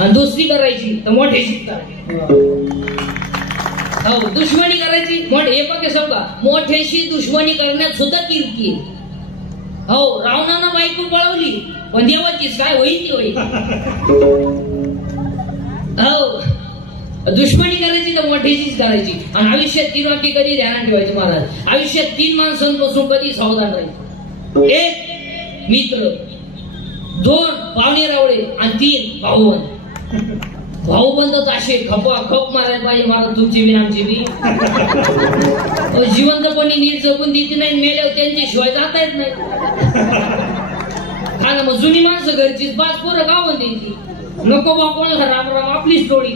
आणि दुसरी करायची तर मोठ्याशीच करायची. हो, दुश्मनी करायची मोठे हे बघ का मोठ्याशी दुश्मनी करण्यात सुद्धा कीर्ती. हो, रावणानं बायको पळवली पण देवाचीच काय होईल ती होईल. हो, दुश्मनी करायची तर मोठीचीच करायची. आणि आयुष्यात 3 वाक्य कधी ध्यानात ठेवायचे महाराज. आयुष्यात 3 माणसांपासून कधी सावधान राहायचं. 1 मित्र, 2 पाहुणे रावळे आणि 3 भाऊबंद. भाऊबंद तर असे खप मारायला पाहिजे महाराज तुमची बी आमची बी. जिवंतपणी नीट जपून देते नाही, मेल्यावर त्यांच्याशिवाय जाता येत नाही. हा ना, मग जुनी माणसं घरचीच 5 पोरं गावून द्यायची. नको बा कोणाला राम राम आपलीच टोळी.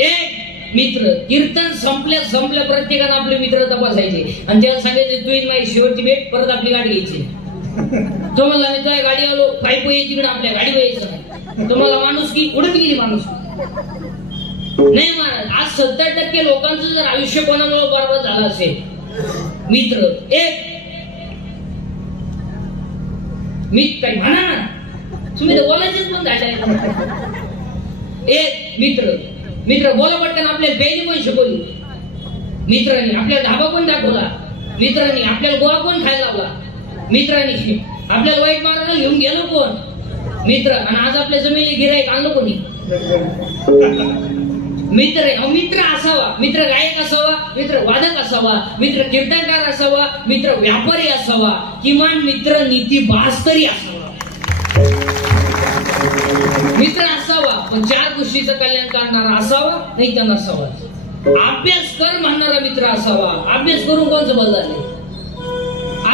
1 मित्र. कीर्तन संपल्या प्रत्येकानं आपले मित्र तपासायचे आणि त्याला सांगायचे तू माझी शेवटची भेट, परत आपली गाडी घ्यायची. तुम्हाला मी तुझ्या गाडी आलो पायप तिकडे आपल्या गाडी यायचं नाही. तुम्हाला माणूस की उडत गेली माणूस नाही महाराज. आज 70% लोकांचं जर आयुष्य कोणामुळे बरबाद झालं असेल मित्र. 1 मित्र काही म्हणा ना तुम्ही तर बोलायचेच पण झाले. 1 मित्र बोला पटकन. आपल्याला प्यायली पण शिकवली मित्रांनी, आपल्याला ढाबा पण दाखवला मित्रांनी, आपल्याला गोळा पण खायला लावला मित्रांनी, आपल्याला वाईट मार्गाला घेऊन गेलो कोण मित्र. आणि आज आपल्या जमिनी गिराईक आणलं कोणी मित्र. मित्र असावा, मित्र गायक असावा, मित्र वादक असावा, मित्र कीर्तनकार असावा, मित्र व्यापारी असावा, किमान मित्र नीतीबाज तरी असावा. मित्र असावा पण 4 गोष्टीचं कल्याण करणारा असावा, नाही तर नसावा. अभ्यास कर म्हणणारा मित्र असावा. अभ्यास करून कोणचं बदल झाले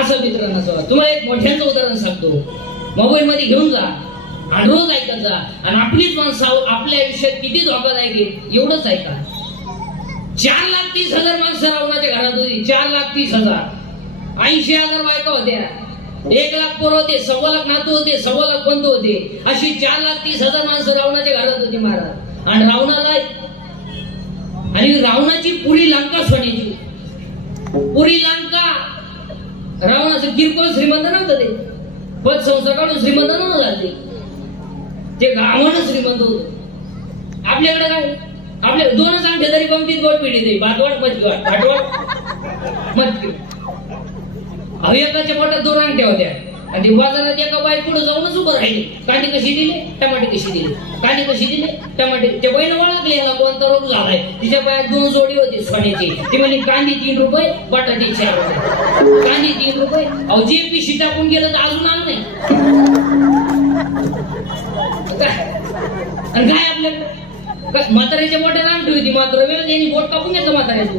असं मित्र नसावा. तुम्हाला एक मोठ्यांचं उदाहरण सांगतो. मोबाईल मध्ये घेऊन जा आणि रोज ऐकत जा आणि आपलीच माणसं आपल्या आयुष्यात किती धोकादायक आहे एवढंच ऐका. 4,30,000 माणसं रावणाच्या घरात होती. 4,30,000. 80,000 बायका होत्या. 1,00,000 पोरं होते. 1,25,000 नातू होते. 1,25,000 बंधू होते. अशी 4,30,000 माणसं रावणाच्या घरात होती महाराज. आणि रावणाची पुरी लंका सोन्याची. पुरी लंका. रावणाचं किरकोळ श्रीमंत नव्हतं ते. पद संस्था काढून श्रीमंत नव्हतं ते रावण श्रीमंत होत. आपल्याकडे काय आपल्या 2च अंगठे तरी गमतीत गोड पिढी दे भातवाड मजवाड भाटवाड मजकी. एकाच्या पोटात 2 अंगठ्या होत्या आणि बाजारात एका बाई पुढे जाऊनच उभं राहिले. कांदी कशी दिली, टमाटे कशी दिली, कांदी कशी दिली, टमाटे. ते बैल ओळखले याला कोणता रोग झालाय. तिच्या पायात 2 जोडी होती सोन्याची. ती म्हणजे कांदी 3 रुपये, बटाटे 4 रुपये. कांदी 3 रुपये. अहो जे पिशी टाकून गेलं तर अजून आलं नाही. आणि काय आपल्याकडे म्हाताऱ्याच्या बोटात अंगठी होती. मात्र वेळ त्यांनी बोट कापून घेतलं म्हाताऱ्याचं.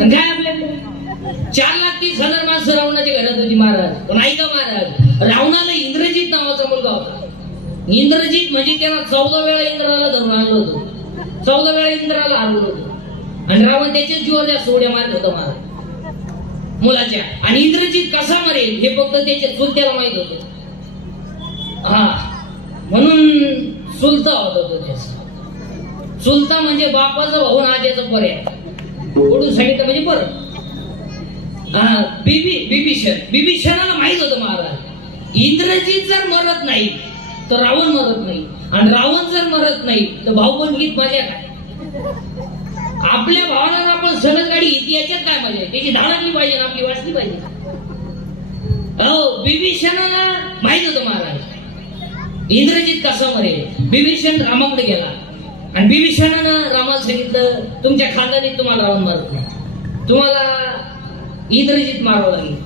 आणि काय आपल्याकडे 4,30,000 माणसं रावणाच्या घरात होती महाराज. पण ऐका महाराज, रावणाला इंद्रजित नावाचा मुलगा होता. इंद्रजित म्हणजे त्यांना 14 वेळा इंद्राला धरून आणलं होतं. 14 वेळा इंद्राला हरवलं होतं. आणि रावण त्याच्याच जीवावर जास्त उड्या मारत होता महाराज मुलाच्या. आणि इंद्रजित कसा मरेल हे फक्त त्याच्या चुलत्याला माहित होतं. हा, म्हणून चुलता होता तो त्याचा. चुलता म्हणजे बापाचा भाऊ आज्याचा पर्याय. ओढून सांगितलं म्हणजे परत. बिभीषणाला माहित होतं महाराज इंद्रजित जर मरत नाही तर रावण मरत नाही. आणि रावण जर मरत नाही तर भाऊबंदगीत मजा काय. आपल्या भावाला आपण सगळं गाडी येते याच्यात काय मजा आहे. त्याची धाडकली पाहिजे ना आपली वाचली पाहिजे. हो, बिभीषणाला माहित होतं महाराज इंद्रजित कसा मरेल. बिभीषण रामाकडे गेला आणि बिभीषणानं रामाला सांगितलं तुमच्या खानदानीत तुम्हाला रावण मारत नाही, तुम्हाला इंद्रजित मारावं लागेल.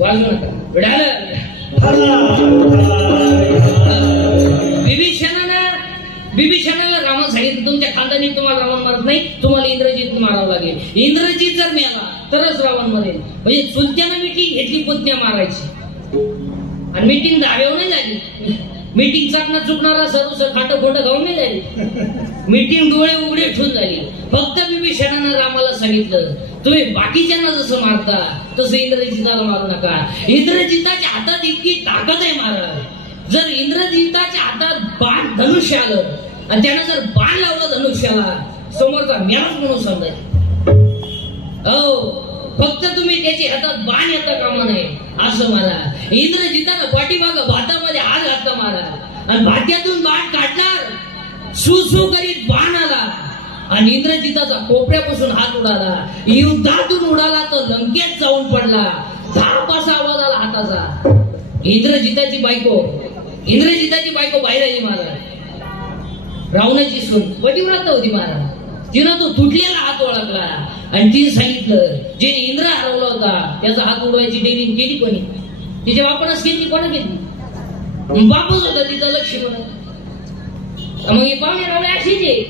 वाजवू नका. बिभीषणाला रामाला सांगितलं तुमच्या खानदानीत तुम्हाला रावण मारत नाही, तुम्हाला इंद्रजित मारावं लागेल. इंद्रजित जर मेला तरच रावण मरेल. म्हणजे चुलत्यानं मिटिंग घेतली पुतण्या मारायची. आणि मिटिंग धाब्यावर नाही झाली. मीटिंग चाकणं चुकणारा सर्व खाटं खोटं खाऊन नाही झाली. मीटिंग डोळे उघडे ठेवून झाली. फक्त बिभीषणानं रामाला सांगितलं तुम्ही बाकीच्यांना जसं मारता तसं इंद्रजिताला मारू नका. इंद्रजिताच्या हातात इतकी ताकद आहे महाराज. जर इंद्रजिताच्या हातात बाण धनुष्य आलं आणि त्यानं जर बाण लावलं धनुष्याला समोरचा मेलाच म्हणून समजायचं. हो, फक्त तुम्ही त्याच्या हातात बाण येता कामा नये असं मला. इंद्रजितानं पाठीमाग भातामध्ये हात घातला महाराज आणि भात्यातून बाण काढणार, सुसू करीत बाण आला आणि इंद्रजिताचा कोपऱ्यापासून हात उडाला. युद्धातून उडाला तर लंकेत जाऊन पडला. धाप असा आवाज आला हाताचा. इंद्रजिताची बायको बाहेर आली महाराज. रावणाची सून पतिव्रता होती महाराज. तिनं तो तुटलेला हात ओळखला आणि तिने सांगितलं जे इंद्र हरवला होता त्याचा हात उडवायची डेअरिंग केली कोणी? तिच्या बापानच केली. कोणा केली? बापच होता तिचा लक्ष्मण. मग हे पाहुणे रावळे अशीच आहे.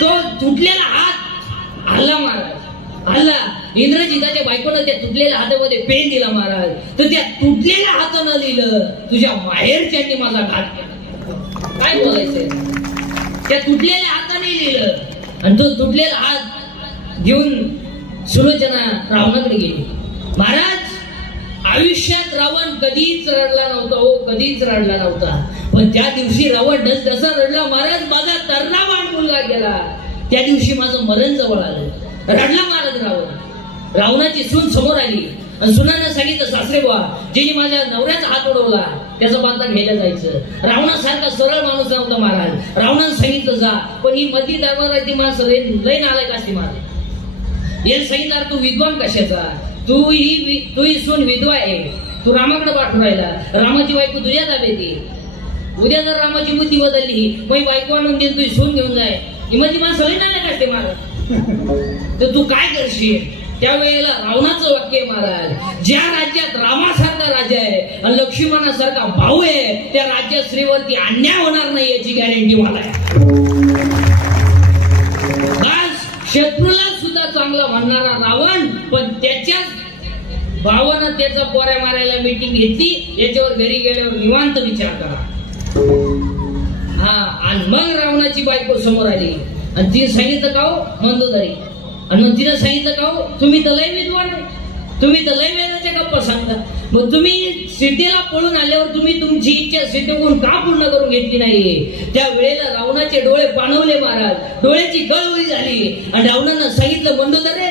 तो तुटलेला हात हल्ला महाराज, हल्ला. इंद्रजिताच्या बायकोनं त्या तुटलेल्या हातामध्ये पेन दिला महाराज. तर त्या तुटलेल्या हातानं लिहिलं तुझ्या माहेरच्यांनी माझा घात केला. काय बोलायचंय? त्या तुटलेल्या हाताने लिहिलं आणि तो तुटलेला हात घेऊन सुलोचना रावणाकडे गेली. महाराज आयुष्यात रावण कधीच रडला नव्हता हो, कधीच रडला नव्हता. पण त्या दिवशी रावण जसा रडला महाराज, माझा तर्रावान मुलगा गेला. त्या दिवशी माझं मरण जवळ आलं. रडला महाराज रावण. रावणाची सून समोर आली आणि सुनानं सांगितलं सासरे बुवा ज्याने माझ्या नवऱ्याचा हात उडवला त्याचा बांधा घ्यायला जायचं. रावणासारखा सरळ माणूस नव्हता महाराज. रावणानं सांगितलं जा. पण ही मधी दरबाराची माणसं लय नालायक असते महाराज. याला सांगितलं तू विद्वान कशाचा, तू ही सून विधवा आहे, तू रामाकडे पाठवून राहिला. रामाची बायको तुझ्या ताब्यात आहे. उद्या जर रामाची बुद्धी बदलली मग बायको आणून देईन, तुझी सून घेऊन जाय. ही मधी माणसं लय नालायक असते महाराज. तर तू काय करशील? त्यावेळेला रावणाचं वाक्य महाराज, ज्या राज्यात रामासारखा राजा आहे आणि लक्ष्मणासारखा भाऊ आहे त्या राज्यात स्त्रीवरती अन्याय होणार नाही याची गॅरंटी मला आहे. बस शत्रूला सुद्धा चांगला म्हणणारा रावण, पण त्याच्याच भावानं त्याचा पोऱ्या मारायला मीटिंग घेतली. याच्यावर घरी गेल्यावर निवांत विचार करा. आणि मग रावणाची बायको समोर आली आणि तिने सांगितलं का हो मंदोदरी, आणि मग तिने सांगितलं का हो तुम्ही तर लय विद्वान आहे, तुम्ही तर लय वेळाच्या गप्पा सांगता. मग तुम्ही सीतेला पळून आल्यावर तुम्ही तुमची इच्छा सीतेकडून का पूर्ण करून घेतली नाही? त्या वेळेला रावणाचे डोळे पाणवले महाराज, डोळ्याची गळवळी झाली आणि रावणानं सांगितलं मंदोदरे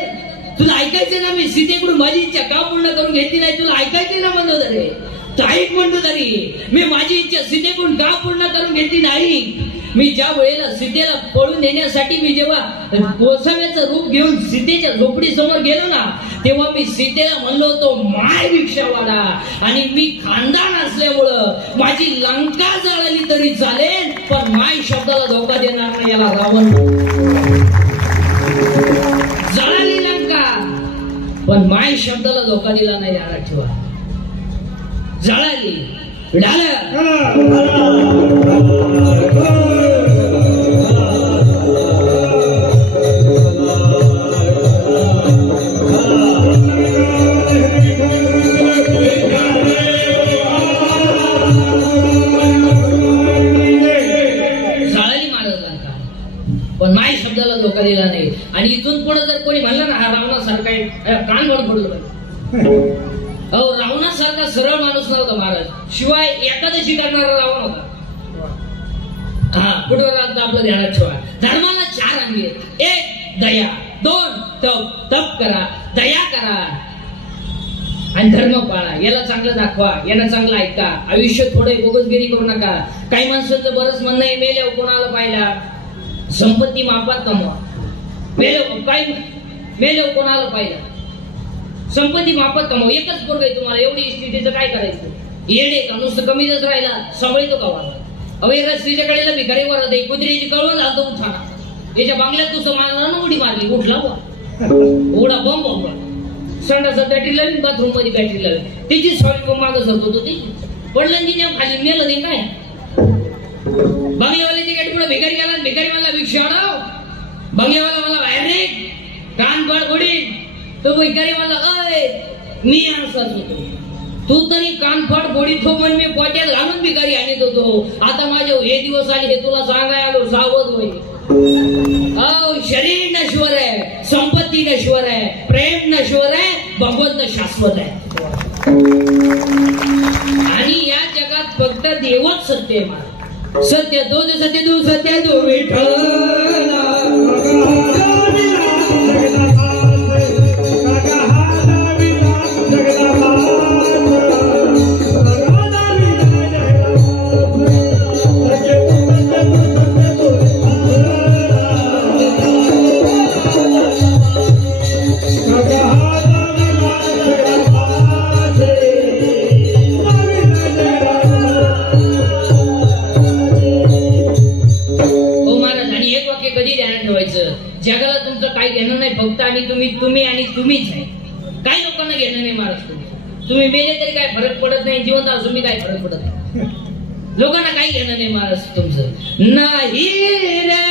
तुला ऐकायचं ना, मी सीतेकडून माझी इच्छा का पूर्ण करून घेतली नाही? तुला ऐकायचं ना मंदोदरे? तर ऐक मंदोदरी, मी माझी इच्छा सीतेकडून का पूर्ण करून घेतली नाही? मी ज्या वेळेला सीतेला पळून नेण्यासाठी मी जेव्हा गोसाव्याचं रूप घेऊन सीतेच्या झोपडी समोर गेलो ना, तेव्हा मी सीतेला म्हणलो होतो माय भिक्षावाडा. आणि मी खानदान असल्यामुळं माझी लंका जळाली तरी चालेल पण माय शब्दाला धोका देणार नाही. याला रावण जळाली लंका पण माय शब्दाला धोका दिला नाही. याला ठेवा जळाली पण माय शब्दाला धोका दिला नाही. आणि इथून पुढे जर कोणी म्हणलं ना हा रावणासारखा कान वड पडलं पाहिजे. अहो रावणासारखा सरळ माणूस नव्हता महाराज. शिवाय एकादशी करणारा रावण होता. पुढे आपलं ध्यानात ठेवा. धर्माला 4 अंगी आहेत. 1 दया, 2 तप, तप करा, दया करा आणि धर्म पाळा. याला चांगलं दाखवा, याला चांगलं ऐका. आयुष्य थोडं बोगसगिरी करू नका. काही माणसाचं बरंच म्हणणं आहे मेल्यावर कोणाला पाहिला, संपत्ती मापात कमवा. मेल्यावर कोणाला पाहिला, संपत्ती मापात कमवा. एकच पोरग आहे तुम्हाला, एवढी स्थितीचं काय करायचं? येडे का नुसतं कमीच राहिला सांभाळतो का वाला? अहो एका स्त्रीच्या कडेला भिकारी वरत आहे, कुत्र्याची कळवण झालं उठाना. याच्या बांगल्यात तुझं मारला उडी मारली, उठला उघडा बॉम्ब वापरा. संडासात बॅटरी लावली, बाथरूम मध्ये बॅटरी लावली, तिची सॉरी मागं सरतो तो ती पडलं तिने खाली मेलं नाही काय. बंगल्यावाल्याची गाडी पुढे भिकारी गेला, भिकारी मला भिक्षा आणाव. बंगल्यावाला मला बाहेर रे कान पड फोडीन. तो भिकारी मला अय मी असंच होतो, तू तरी कान फड फोडीत हो म्हणून मी पोट्यात घालून भिकारी आणत होतो. आता माझे हे दिवस आले हे तुला सांगाय आलो, सावध होईल. शरीर नश्वर आहे, संपत्ती नश्वर आहे, प्रेम नश्वर आहे, भगवंत शाश्वत आहे. आणि या जगात फक्त देवच सत्य आहे. सत्य दो सत्य दो सत्य दो विठ्ठल तुम्ही आणि तुम्हीच आहे. काही लोकांना घेणं नाही महाराज. तुम्ही मेले तरी काय फरक पडत नाही, जिवंत असून मी काय फरक पडत नाही. लोकांना काही घेणं नाही महाराज तुमचं. नाही रे नाही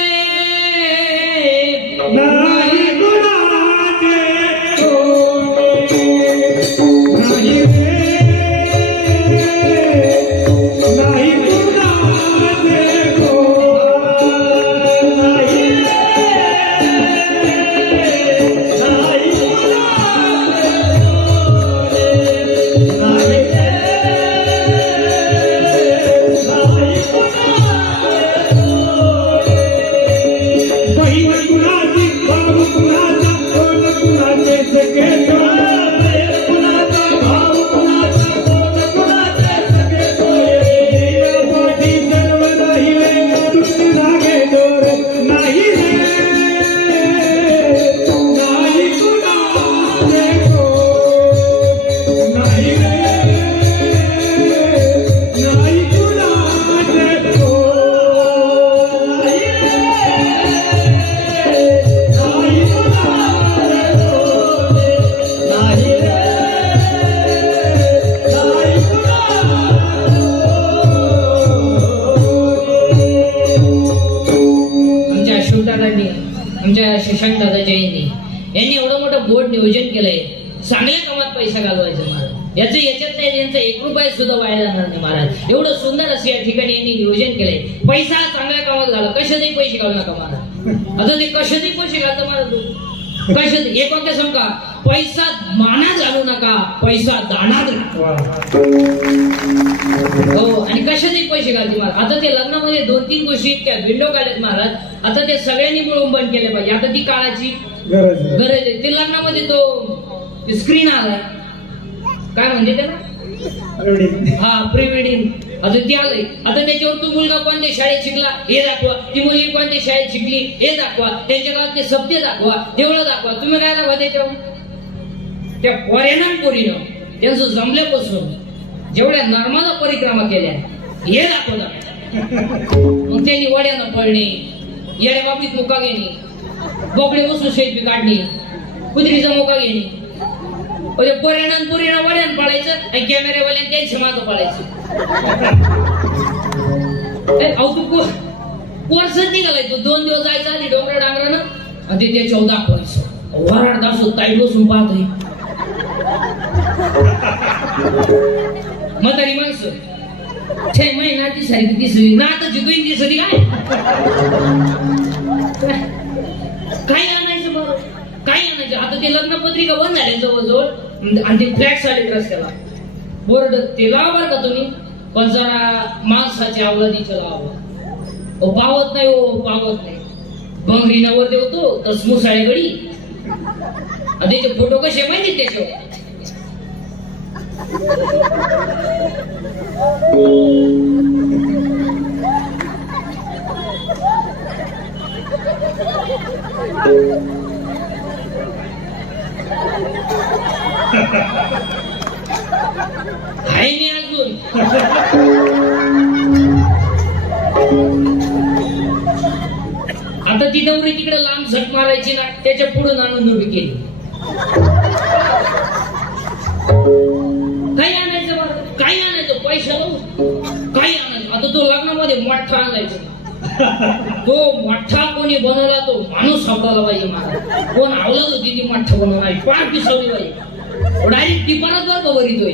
आमच्या शशांक दादा जयंती यांनी एवढं मोठं बोर्ड नियोजन केलंय. चांगल्या कामात पैसा घालवायचा महाराज. याच्यात नाही त्यांचा 1 रुपया सुद्धा वाया जाणार नाही महाराज. एवढं सुंदर असं या ठिकाणी यांनी नियोजन केलंय. पैसा चांगल्या कामात घाला. कशातही पैसे घालू नका महाराज. आता ते कशातही पैसे घालतं महाराज. कशात हे कोणत्या सांगा, पैसा मानात घालू नका, पैसा दानात घाला. हो, आणि कशातही पैसे घालते महाराज. आता ते लग्नामध्ये 2-3 गोष्टी इतक्या विंडो काढल्यात महाराज. आता ते सगळ्यांनी मिळून बंद केले पाहिजे. आता ती काळाची गरज आहे. ते लग्नामध्ये तो स्क्रीन आलाय, काय म्हणते त्याला, हा प्री वेडिंग. आता ते आलंय. आता त्याच्यावर तो मुलगा कोणत्या शाळेत शिकला हे दाखवा, ती मुलगी कोणत्या शाळेत शिकली हे दाखवा, त्यांच्या गावात ते सत्य दाखवा, देवळं दाखवा. तुम्ही काय दाखवा त्याच्यावर? त्या पोरीनं त्यांचं जमल्यापासून जेवढ्या नर्मदा परिक्रमा केल्या हे दाखवतात. मग त्यांनी वड्यानं पळणे, येड्या बाबतीत मुका घेणे, बोकडे बसून सेल्फी काढणे, कुत्रीचा मुका घेणे. पोरीनं वड्यानं पळायचं आणि कॅमेरेवाल्यानं त्यांच्या मागं पळायचं. अहो तू कोर्सच निघालायचो. 2 दिवस जायचं आधी डोंगरा डांगरानं आणि ते त्याच्यावर दाखवायचं. वराड दासो ताई बसून पाहतोय. म्हातारी माणसं छे महिना ती सारी दिसली ना, आता जिगोईन दिसली काय आणायचं बरं, काय आणायचं. आता ते लग्न पत्रिका बंद झाल्या जवळजवळ आणि ते फ्लॅट आले रस्त्याला. बोर्ड ते लावा का तुम्ही, पण जरा माणसाच्या अवलादीच्या लावा. पावत नाही हो, पावत नाही. भंगरी नवर देवतो तस मुसाळे गडी. त्याचे फोटो कसे माहिती त्याच्यावर. आहे मी अजून. आता ती नवरी तिकडे लांब झट मारायची ना, त्याच्या पुढे आणून उभी केली. काही आणायचं बरं, काही आणायचं पैसा काही आणायचं. आता तो लग्नामध्ये मोठा आणायचा. तो मोठा कोणी बनवला तो माणूस सापडायला पाहिजे महाराज. कोण आवलाच होती ती मोठा बनवणारी, पार पिसवली पाहिजे. डायरेक्ट टिपारात बर्फ भरितोय,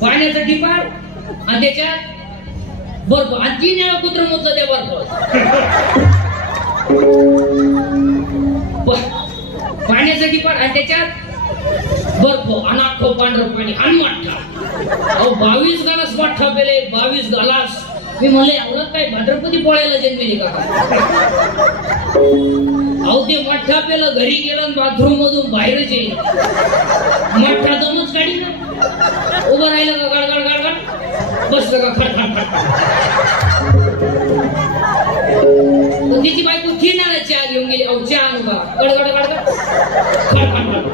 पाण्याचा टिपार आणि त्याच्यात बर्फ आणि 3 वेळा कुत्र मुतलं त्या बर्फ. पाण्याचा टिपार आणि त्याच्यात बर्फ आणि अख्खं पांढरं पाणी आणि मोठा. अहो 22 गालास मोठा पेले, 22 गालास. मी म्हणले एवढं काय भाद्रपदी पोळ्याला जन्मेली का. अहो ते मोठा पेलं घरी गेलं, बाथरूम मधून बाहेरच येईल. मोठा दमच काढी ना, उभं राहिलं का गडगड गडगड, बसलं का खडखड खडखड. तिची बायको किनाला चहा घेऊन गेली. अहो चहा आणू का, गडगड गडगड खडखड.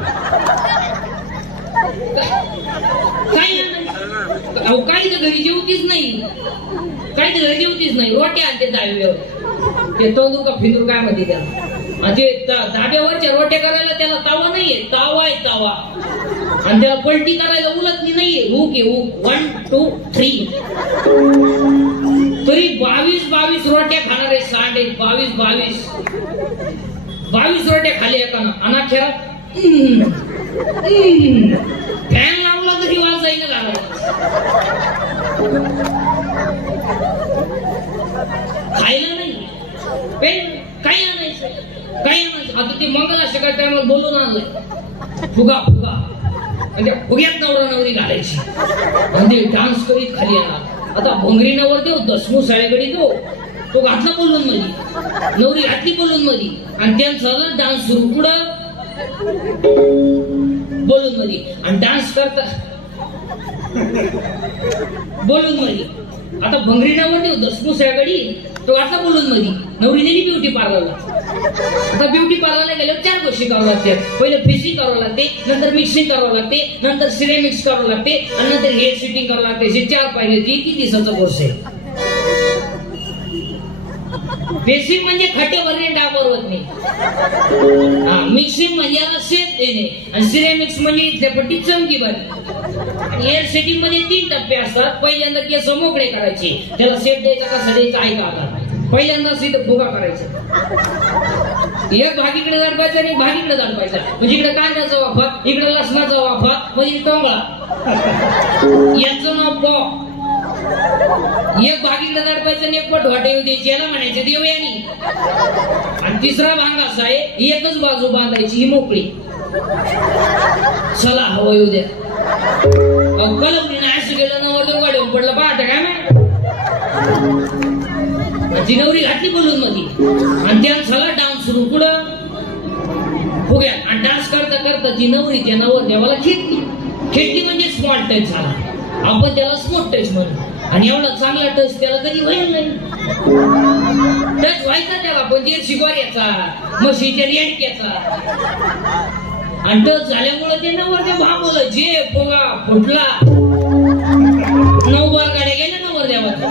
काही अहो काही तर घरी जेवतीच नाही, काही तर घरी जेवतीच नाही. रोट्या आणते डाळीवर, ते तंदूर का फिंदूर काय म्हणते त्याला. आणि ते धाब्यावरच्या रोट्या करायला त्याला तावा नाहीये, तावा आहे तावा. आणि त्याला पलटी करायला उलटणी नाहीये, हुक आहे हुक. 1 2 3 तरी 22 रोट्या खाणारे सांडे. 22 रोट्या खाली एकानं. अनाखेरात फॅन लावला तरी वाजायला लागला. खायला नाही काही आणायचं. आता ते मंगला सकाळ टायमाला बोलून आणलंय फुगा म्हणजे फुग्यात नवरा नवरी घालायची आणि ते डान्स करीत खाली येणार. आता भोंगरी नवर देऊ दसमू शाळेकडे तो घातला बोलून मध्ये, नवरी घातली बोलून मध्ये आणि त्यांचा डान्स सुरू पुढं बोलून मध्ये आणि डान्स करता बोलून मध्ये. आता भंगरी नवर देऊ दसमू शाळेकडे तो घातला बोलून मध्ये, नवरी नेली ब्युटी पार्लरला. आता ब्युटी पार्लरला गेल्यावर 4 गोष्टी करावं लागतात. पहिलं फेसिंग करावं लागते, नंतर मिक्सिंग करावं लागते, नंतर सिरेमिक्स करावं लागते आणि नंतर हेअर सेटिंग करावं लागते. हे 4 पाहिजे. किती दिवसाचा कोर्स आहे. बेसिक म्हणजे खटेवरने डाबर होत नाही. मिक्सिंग म्हणजे याला शेप देणे आणि सिरेमिक्स म्हणजे इथल्या पट्टी चमकी बारी. आणि हेअर सेटिंग मध्ये 3 टप्पे असतात. पहिल्यांदा केस मोकळे करायचे, त्याला शेप द्यायचा कसा द्यायचा ऐका. आता पहिल्यांदा इथं फुगा करायचा, एक भागीकडे दाडपायचा आणि भागीकडे दाडपायचा. म्हणजे इकडे कांद्याचा वाफा, इकडे लसणाचा वाफा, म्हणजे टोंगळा. याचं नाव पॉ. एक भागीकडे दाडपायचं आणि एक पट वाटे येऊ द्यायची, याला म्हणायचं देवयानी. आणि तिसरा भाग असा आहे, एकच बाजू बांधायची ही मोकळी. चला हवं येऊ द्या. कलमडीनं असं गेलं नवर देव गाडीवर पडलं पाहता काय माहिती. ती नवरी घातली बोलून मध्ये आणि त्या झाला डान्स सुरू पुढं फुग्यात. आणि डान्स करता करता ती नवरी त्या नवर देवाला खेटली म्हणजे स्मॉल टच झाला. आपण त्याला स्मॉल टच म्हणू. आणि एवढा चांगला टच त्याला कधी होईल नाही. टच व्हायचा त्याला पण जर्सी गोऱ्याचा, म्हशीच्या रेडक्याचा. आणि टच झाल्यामुळे ते नवर देव भांबवलं. जे फुगा फुटला, 9 गाड्या गेल्या नवर देवाच्या.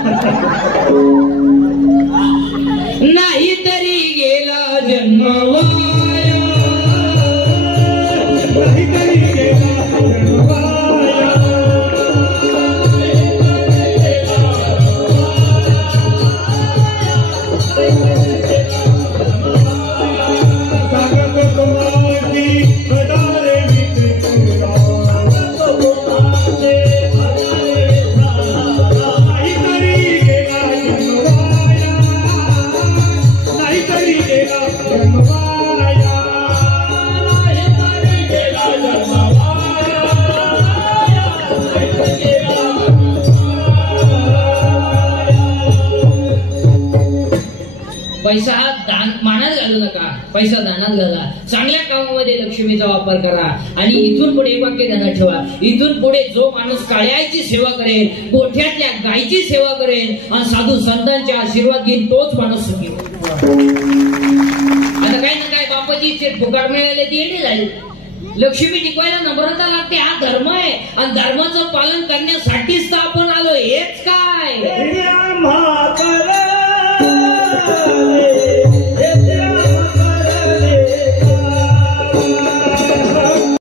नाही तरी गेला जन्म वाया, नाही तरी गेला जन्म वाया. सांगत तुम्हारी बदारे मित्र तुला, नाही तरी गेला जन्म वाया, नाही तरी गेला जन्म वाया, नाही तरी गेला जन्म वाया, नाही तरी गेला पैसा दान मानात घालू नका, पैसा दानात घाला. चांगल्या कामामध्ये लक्ष्मीचा वापर करा. आणि इथून पुढे वाक्य ध्यानात ठेवा, इथून पुढे जो माणूस काळ्याची सेवा करेल, गोठ्यातल्या गायची सेवा करेल आणि साधू संतांचे आशीर्वाद घेईल, तोच माणूस सुखी होईल. आता काय ना काय बापाची पुकार मिळाले ती येणे झाली. लक्ष्मी टिकवायला नम्रता लागते, हा धर्म आहे. आणि धर्माचं पालन करण्यासाठीच तर आपण आलो. हेच काय